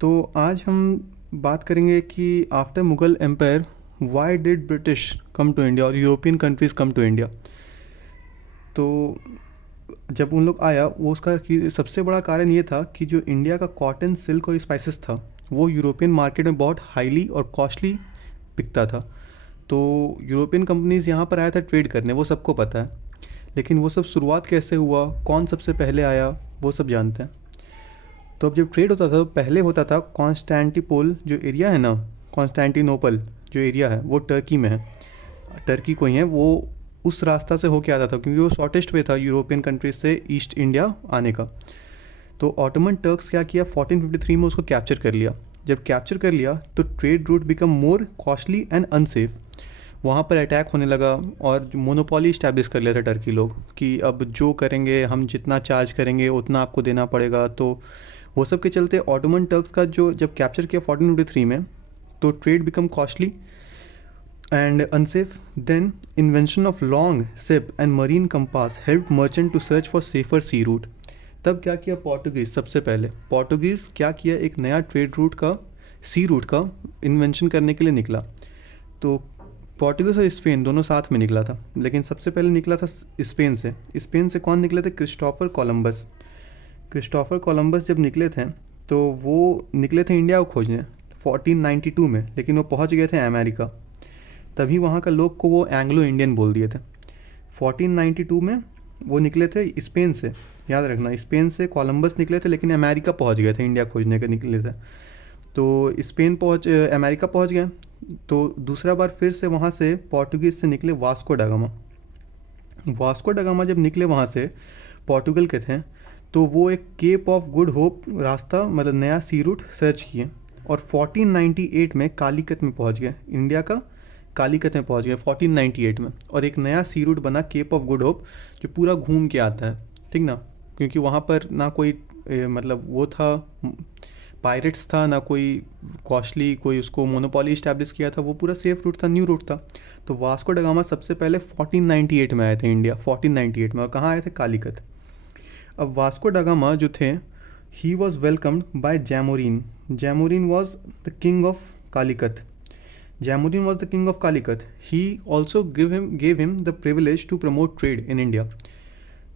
तो आज हम बात करेंगे कि after Mughal empire why did British come to India और European countries come to India. तो जब उन लोग आया वो उसका कि सबसे बड़ा कारण ये था कि जो इंडिया का कॉटन, सिल्क और स्पाइसेस था वो यूरोपियन मार्केट में बहुत हाईली और कॉस्टली बिकता था। तो यूरोपियन कंपनीज़ यहाँ पर आया था ट्रेड करने, वो सबको पता है। लेकिन वो सब शुरुआत कैसे हुआ, कौन सबसे पहले आया, वो सब जानते हैं। तो अब जब ट्रेड होता था तो पहले होता था कॉन्स्टेंटिपोल जो एरिया है ना, कॉन्स्टेंटिनोपल जो एरिया है वो टर्की में है, टर्की को ही है वो। उस रास्ता से होके आता था क्योंकि वो शॉर्टेस्ट वे था यूरोपियन कंट्रीज से ईस्ट इंडिया आने का। तो ऑटोमन टर्क्स क्या किया, 1453 में उसको कैप्चर कर लिया। जब कैप्चर कर लिया तो trade route become more costly and unsafe. वहाँ पर अटैक होने लगा और मोनोपोली इस्टेब्लिश कर लिया था टर्की लोग कि अब जो करेंगे, हम जितना चार्ज करेंगे उतना आपको देना पड़ेगा। तो वो सब के चलते ऑटोमन टर्क्स का जो जब कैप्चर किया 1453 में, तो trade become costly and unsafe. Then invention of long ship and marine compass help merchant to search for safer sea route. तब क्या किया पोर्टुगीज़, सबसे पहले पोर्टुगीज़ क्या किया, एक नया ट्रेड रूट का, सी रूट का इन्वेंशन करने के लिए निकला। तो पोर्टुगीज़ और स्पेन दोनों साथ में निकला था, लेकिन सबसे पहले निकला था स्पेन से। स्पेन से कौन निकले थे, क्रिस्टोफर कोलंबस। क्रिस्टोफर कोलंबस जब निकले थे तो वो निकले थे इंडिया को खोजने 1492 में, लेकिन वो पहुंच गए थे अमेरिका। तभी वहाँ का लोग को वो एंग्लो इंडियन बोल दिए थे। 1492 में वो निकले थे स्पेन से, याद रखना, स्पेन से कोलंबस निकले थे लेकिन अमेरिका पहुँच गए थे, इंडिया खोजने के निकले थे। तो स्पेन अमेरिका पहुँच गए। तो दूसरा बार फिर से वहाँ से पोर्टुगीज़ से निकले वास्को डा गामा। वास्को डा गामा जब निकले वहाँ से, पोर्टुगल के थे, तो वो एक केप ऑफ गुड होप रास्ता, मतलब नया सी रूट सर्च किए और 1498 में कालीकत में पहुँच गए। इंडिया का कालीकत में पहुँच गए 1498 में, और एक नया सी रूट बना केप ऑफ गुड होप जो पूरा घूम के आता है, ठीक ना। क्योंकि वहाँ पर ना कोई मतलब वो था, पायरेट्स था, ना कोई कॉस्टली कोई उसको मोनोपोली इस्टेब्लिश किया था, वो पूरा सेफ रूट था, न्यू रूट था। तो वास्को डा गामा सबसे पहले 1498 में आए थे इंडिया, 1498 में, और कहाँ आए थे, कालीकत। अब वास्को डा गामा जो थे, he was welcomed by Zamorin. Zamorin was the king of Calicut. Zamorin was the king of Calicut. He also gave him the privilege to promote trade in India.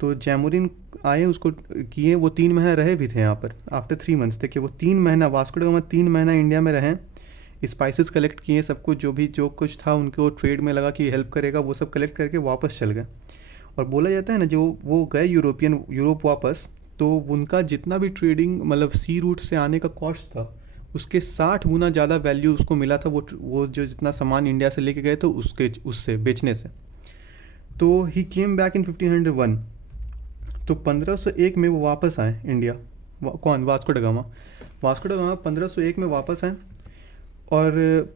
तो जैमोरिन आए, उसको किए, वो 3 महीना रहे भी थे यहाँ पर। आफ्टर 3 मंथ्स, देखिए वो 3 महीना, वास्को डा गामा 3 महीना इंडिया में रहे, स्पाइसेस कलेक्ट किए, सब कुछ जो कुछ था उनको ट्रेड में लगा कि हेल्प करेगा, वो सब कलेक्ट करके वापस चल गए। और बोला जाता है ना, जो वो गए यूरोप वापस, तो उनका जितना भी ट्रेडिंग, मतलब सी रूट से आने का कॉस्ट था, उसके 60 गुना ज़्यादा वैल्यू उसको मिला था, वो जो जितना सामान इंडिया से लेके गए थे उससे बेचने से। तो ही केम बैक इन 1501। तो 1501 में वो वापस आए इंडिया। कौन, वास्को डा गामा। वास्को डा गामा 1501 में वापस आए और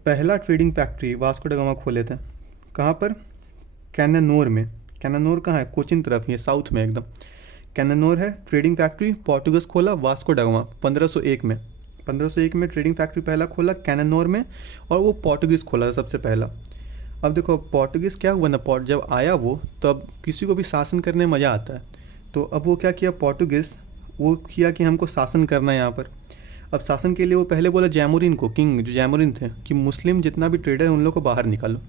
पहला ट्रेडिंग फैक्ट्री वास्को डा गामा खोले थे। कहाँ पर, कैनानोर में। कैनानोर कहाँ है, कोचिन तरफ, ये साउथ में एकदम कैनानोर है। ट्रेडिंग फैक्ट्री पोर्टुगीज खोला वास्को डा गामा 1501 में। 1501 में ट्रेडिंग फैक्ट्री पहला खोला कैनानोर में, और वो पोर्टुगीज़ खोला था सबसे पहला। अब देखो पोर्टुगीज़ क्या हुआ ना, जब आया वो, तो अब किसी को भी शासन करने में मज़ा आता है। तो अब वो क्या किया पोर्टुगीज़, वो किया कि हमको शासन करना है यहाँ पर। अब शासन के लिए वो पहले बोला जैमोरिन को, किंग जो जैमोरिन थे, कि मुस्लिम जितना भी ट्रेडर है उन लोग को बाहर निकालो,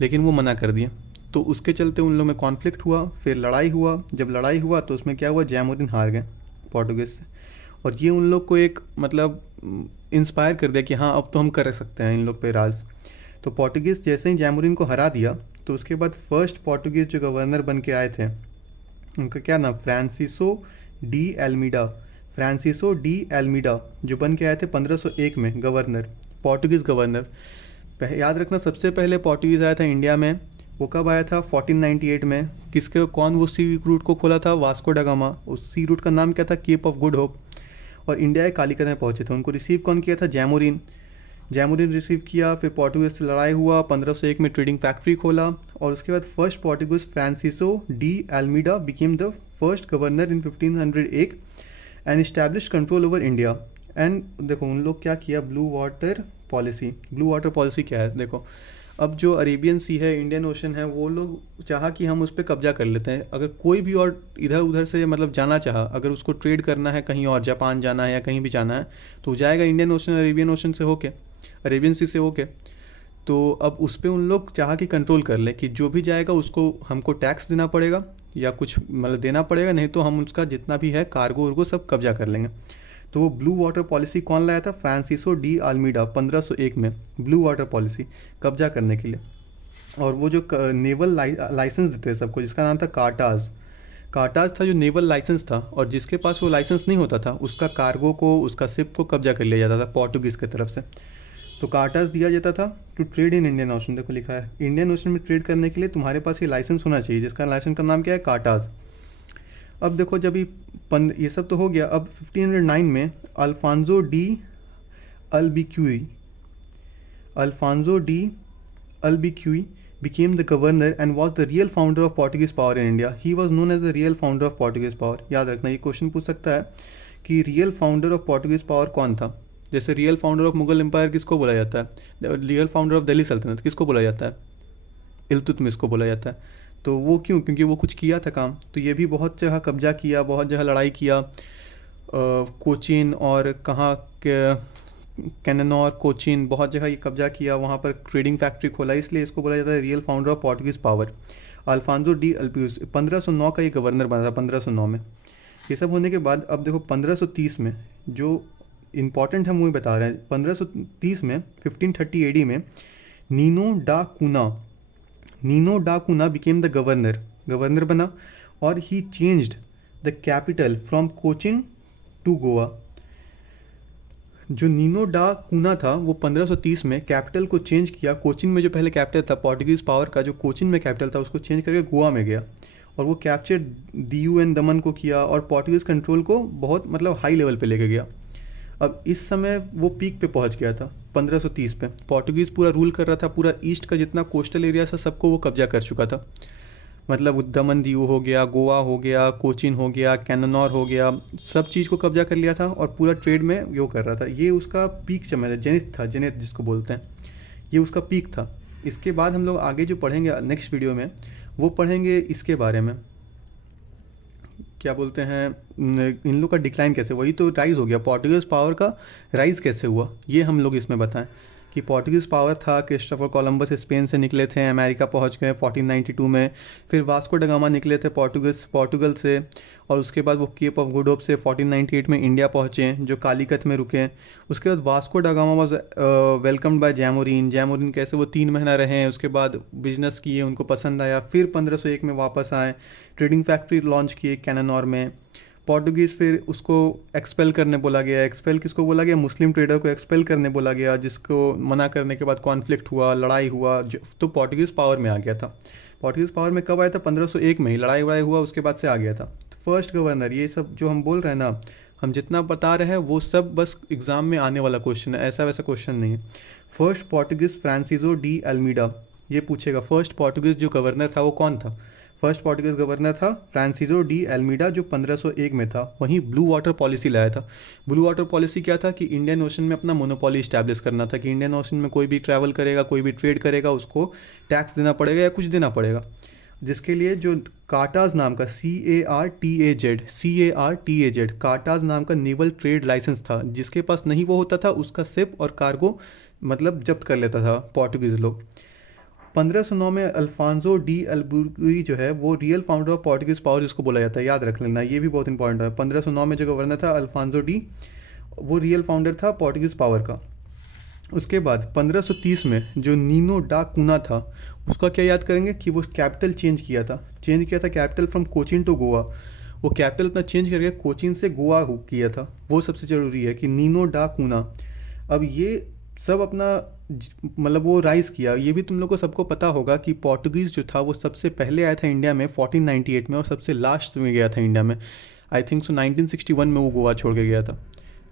लेकिन वो मना कर दिया। तो उसके चलते उन लोग में कॉन्फ्लिक्ट हुआ, फिर लड़ाई हुआ। जब लड़ाई हुआ तो उसमें क्या हुआ, जैमोरिन हार गए पोर्टुगीज़ से, और ये उन लोग को एक मतलब इंस्पायर कर दिया कि हाँ अब तो हम कर सकते हैं इन लोग पे राज। तो पोर्टुगीज़ जैसे ही जैमोरिन को हरा दिया, तो उसके बाद फर्स्ट पोर्टुगीज़ जो गवर्नर बन के आए थे, उनका क्या नाम, फ्रांसिसो डी एल्मीडा। फ्रांसिसो डी एल्मीडा जो बन के आए थे 1501 में गवर्नर, पोर्टुगीज़ गवर्नर। याद रखना, सबसे पहले पोर्टुगीज़ आया था इंडिया में, वो कब आया था, 1498 में। किसके, कौन वो सी रूट को खोला था, वास्को डा गामा। उस सी रूट का नाम क्या था, केप ऑफ गुड होप। और इंडिया के कालीकत में पहुंचे थे, उनको रिसीव कौन किया था, जैमोरिन। जैमोरिन रिसीव किया, फिर पोर्टुगीज से लड़ाई हुआ, 1501 में ट्रेडिंग फैक्ट्री खोला, और उसके बाद first Portuguese Francisco de Almeida became the first governor in 1501 and establish control over India. And देखो उन लोग क्या किया, blue water policy. Blue water policy क्या है, देखो अब जो अरेबियन सी है, इंडियन ओशन है, वो लोग चाहा कि हम उस पर कब्जा कर लेते हैं। अगर कोई भी और इधर उधर से मतलब जाना चाहा, अगर उसको ट्रेड करना है कहीं और, जापान जाना है या कहीं भी जाना है, तो जाएगा इंडियन ओशन अरेबियन ओशन से होके, अरेबियन सी से होके। तो अब उस पर उन लोग चाह कि कंट्रोल कर ले कि जो भी जाएगा उसको हमको टैक्स देना पड़ेगा या कुछ मतलब देना पड़ेगा, नहीं तो हम उसका जितना भी है कार्गो वर्गो सब कब्जा कर लेंगे। तो वो ब्लू वाटर पॉलिसी कौन लाया था? फ्रांसिसो डी अल्मीडा 1501 में ब्लू वाटर पॉलिसी कब्जा करने के लिए। और वो जो नेवल लाइसेंस देते हैं सबको, जिसका नाम था कार्टाज। कार्टाज था जो नेवल लाइसेंस था, और जिसके पास वो लाइसेंस नहीं होता था उसका कार्गो को, उसका शिप को कब्जा कर लिया जाता था पोर्टुगीज़ की तरफ से। तो कार्टाज दिया जाता था to trade in Indian ocean. देखो लिखा है इंडियन ओशन में ट्रेड करने के लिए तुम्हारे पास ये लाइसेंस होना चाहिए, जिसका लाइसेंस का नाम क्या है? कार्टाज। अब देखो जब ये सब तो हो गया, अब 1509 में Alfonso de Albuquerque became the governor and was the real founder of Portuguese power in India. He was known as the real founder of Portuguese power. याद रखना, ये क्वेश्चन पूछ सकता है कि real founder of Portuguese power कौन था। जैसे real founder of Mughal empire किसको बोला जाता है? रियल फाउंडर ऑफ दिल्ली सल्तनत किसको बोला जाता है? इल्तुतमिश को बोला जाता है। तो वो क्यों? क्योंकि वो कुछ किया था काम। तो ये भी बहुत जगह कब्जा किया, बहुत जगह लड़ाई किया, कोचीन और कहाँ के कैननौर, कोचीन, बहुत जगह ये कब्जा किया, वहाँ पर ट्रेडिंग फैक्ट्री खोला, इसलिए इसको बोला जाता है real founder of Portuguese power. Alfonso de अल्पियूस 1509 का ये गवर्नर बना था, 1509 में। ये सब होने के बाद अब देखो 1530 में जो इम्पॉर्टेंट है वो बता रहे हैं। 1530 में 1530 एडी में नीनो डा कूना बिकेम द गवर्नर बना, और he changed the capital from Cochin to Goa. जो नीनो डा कूना था वो 1530 में कैपिटल को चेंज किया। कोचिन में जो पहले कैपिटल था पोर्टुगीज़ पावर का, जो कोचिन में कैपिटल था उसको चेंज करके गोवा में गया, और वो कैप्चर दीयू एंड दमन को किया और पोर्टुगीज़ कंट्रोल को बहुत मतलब हाई लेवल पे लेके गया। अब इस समय वो पीक पे पहुंच गया था 1530 पे। पोर्टुगीज़ पूरा रूल कर रहा था, पूरा ईस्ट का जितना कोस्टल एरिया था सबको वो कब्जा कर चुका था। मतलब दमन दीव हो गया, गोवा हो गया, कोचीन हो गया, कैननौर हो गया, सब चीज़ को कब्जा कर लिया था और पूरा ट्रेड में वो कर रहा था। ये उसका पीक समय था, जेनिथ जिसको बोलते हैं, ये उसका पीक था। इसके बाद हम लोग आगे जो पढ़ेंगे नेक्स्ट वीडियो में, वो पढ़ेंगे इसके बारे में, क्या बोलते हैं, इन लोग का डिक्लाइन कैसे, वही तो राइज़ हो गया, पोर्टुगीज़ पावर का राइज़ कैसे हुआ, ये हम लोग इसमें बताएं। कि पोर्टुगीज़ पावर था, क्रिस्टोफर कोलंबस स्पेन से निकले थे, अमेरिका पहुंच गए 1492 में। फिर वास्को ड गामा निकले थे पोर्टुगल से, और उसके बाद वो केप ऑफ गुड होप से 1498 में इंडिया पहुंचे, जो कालीकत में रुके। उसके बाद Vasco da Gama was welcomed by Zamorin कैसे वो 3 महीना रहे, उसके बाद बिजनेस किए, उनको पसंद आया, फिर 1501 में वापस आए, ट्रेडिंग फैक्ट्री लॉन्च किए कैननौर में। पोर्टुगीज़ फिर उसको एक्सपेल करने बोला गया। एक्सपेल किसको बोला गया? मुस्लिम ट्रेडर को एक्सपेल करने बोला गया, जिसको मना करने के बाद कॉन्फ्लिक्ट हुआ, लड़ाई हुआ, तो पोर्टुगीज़ पावर में आ गया था। पोर्टुगीज़ पावर में कब आया था? 1501 में ही लड़ाई वड़ाई हुआ, उसके बाद से आ गया था। तो फर्स्ट गवर्नर, ये सब जो हम बोल रहे हैं ना, हम जितना बता रहे हैं वो सब बस एग्ज़ाम में आने वाला क्वेश्चन है, ऐसा वैसा क्वेश्चन नहीं है। First Portuguese Francisco de Almeida, ये पूछेगा फर्स्ट पोर्टुगीज़ जो गवर्नर था वो कौन था? फर्स्ट पोर्टुगीज़ गवर्नर था फ्रांसिसो डी अल्मीडा, जो 1501 में था। वहीं ब्लू वाटर पॉलिसी लाया था। ब्लू वाटर पॉलिसी क्या था? कि इंडियन ओशन में अपना मोनोपोली इस्टेब्लिश करना था, कि इंडियन ओशन में कोई भी ट्रैवल करेगा, कोई भी ट्रेड करेगा, उसको टैक्स देना पड़ेगा या कुछ देना पड़ेगा। जिसके लिए जो कार्टाज नाम का CARTAZ कार्टाज नाम का नेवल ट्रेड लाइसेंस था, जिसके पास नहीं वो होता था, उसका शिप और कार्गो मतलब जब्त कर लेता था पोर्टुगीज़ लोग। 1509 में अल्फांसो डी अल्बुर्की जो है वो real founder of Portuguese power जिसको बोला जाता है, याद रख लेना, ये भी बहुत इंपॉर्टेंट है। 1509 में जो गवर्नर था अल्फांसो डी, वो रियल फाउंडर था पोर्टुगीज़ पावर का। उसके बाद 1530 में जो नीनो डा कूना था, उसका क्या याद करेंगे कि वो कैपिटल चेंज किया था capital from Cochin to Goa. वो कैपिटल अपना चेंज करके कोचीन से गोवा किया था, वो सबसे ज़रूरी है कि नीनो डा कूना। अब ये सब अपना मतलब वो राइज़ किया। ये भी तुम लोग को सबको पता होगा कि पोर्टुगीज़ जो था वो सबसे पहले आया था इंडिया में 1498 में, और सबसे लास्ट में गया था इंडिया में, आई थिंक सो 1961 में वो गोवा छोड़ के गया था।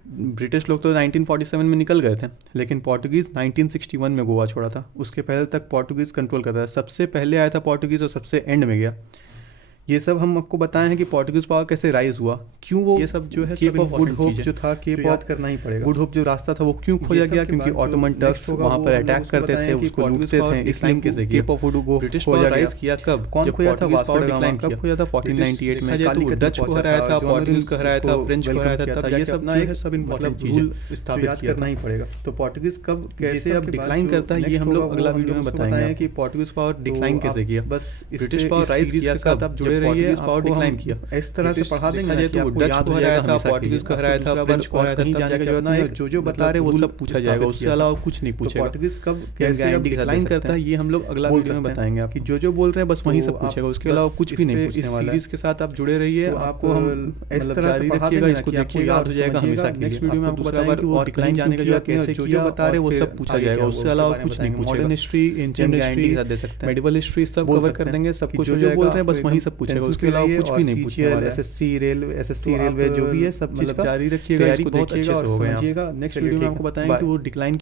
ब्रिटिश लोग तो 1947 में निकल गए थे, लेकिन पोर्टुगीज़ 1961 में गोवा छोड़ा था। उसके पहले तक पोर्टुगीज़ कंट्रोल करता था। सबसे पहले आया था पोर्टुगीज़ और सबसे एंड में गया। ये सब हम आपको बताए हैं कि पोर्टुगीज पावर कैसे राइज हुआ, क्यों वो ये सब जो है केप सब ऑफ गुड important होप चीज़ है, जो था, तो केप याद ऑफ करना ही पड़ेगा। गुड होप जो रास्ता था वो क्यों खोजा सब गया, के क्योंकि बाद जो ऑटोमन next टर्क्स होगा वहाँ वो पर हम लोग अटैक उसको करते बताएं थे, कि उसको Portuguese लूटते power थे, इसलिए decline कैसे किया। Cape of Good Hope British खोजा पावर गया। राइज किया कब? कौन जब खोजा था? Portuguese Vasco power da Gama decline कब किया। खोजा था? 1498 में। देखा जाए तो वो डच को हराया था, पोर्टुगीज को हराया था, फ्रेंच को हराया था, ये सब जो है सब इम्पोर्टेंट चीज़ है, स्थापित याद किया करना था। ही पड़ेगा। तो पोर्टुगीज कब कैसे अब के बाद डिक्लाइन जो करता है ये next हम होगा लोग वो अगला हम वीडियो लोग में उसको बताएंगे बताएं कि आपको। पोर्टुगीज पावर तो डिक्लाइन कैसे आप किया। बस इस ब्रिटिश पे पावर इस राइज सीरीज किया के साथ कब? आप जुड़े जब रहिए, पोर्टुगीज आपको पावर हम डिक्लाइन किया। इस तरह से पढ़ा देंगे देखा ना जाए कि तो वो आपको डच याद को हो हराया जाएगा था, हमेशा के पोर्टुगीज लिए। को हराया था, दूसरा बार फ्रेंच को हराया था, कहीं तब जाने का जाके जरूरत अपना नहीं है, एक जो बता रहे वो सब पूछा जाएगा, उससे अलावा कुछ नहीं पूछेगा। पोर्टुगीज कब कैसे अब गारंटी के साथ डिक्लाइन दे करता सकते है हैं? ये हम लोग अगला बोल वीडियो में सकते हैं बताएंगे आपको, जो बोल रहे हैं बस वही सब पूछेगा, उसके अलावा कुछ भी नहीं पूछने वाला है। इस सीरीज के साथ आप जुड़े रहिए, आपको हम इस तरह जारी रखिएगा, इसको देखिएगा, याद हो जाएगा हमेशा के लिए। नेक्स्ट वीडियो में आपको दूसरा बार और डिक्लाइन जाने का जो कैसे जो बता रहे वो सब पूछा जाएगा, उससे अलावा कुछ नहीं पूछेगा। मॉडर्न हिस्ट्री, एंशिएंट हिस्ट्री, दे सकते हैं, मेडिवल हिस्ट्री सब बोल कवर सकते कर हैं देंगे, सब कि कुछ जो जो बोल जाएगा रहे हैं बस आपको वही एकदम सब पूछेगा, pencil उसके के अलावा लिए कुछ और भी नहीं पूछने CGL, वाला है। SSC रेलवे, SSC तो रेलवे आप जो भी है सब चीज़ मतलब का जारी रखिएगा, तैयारी इसको बहुत देखिएगा अच्छे से और हो गया। समझिएगा। नेक्स्ट चलिए वीडियो में ठीक आपको है, बताएंगे कि बाय। वो डिक्लाइन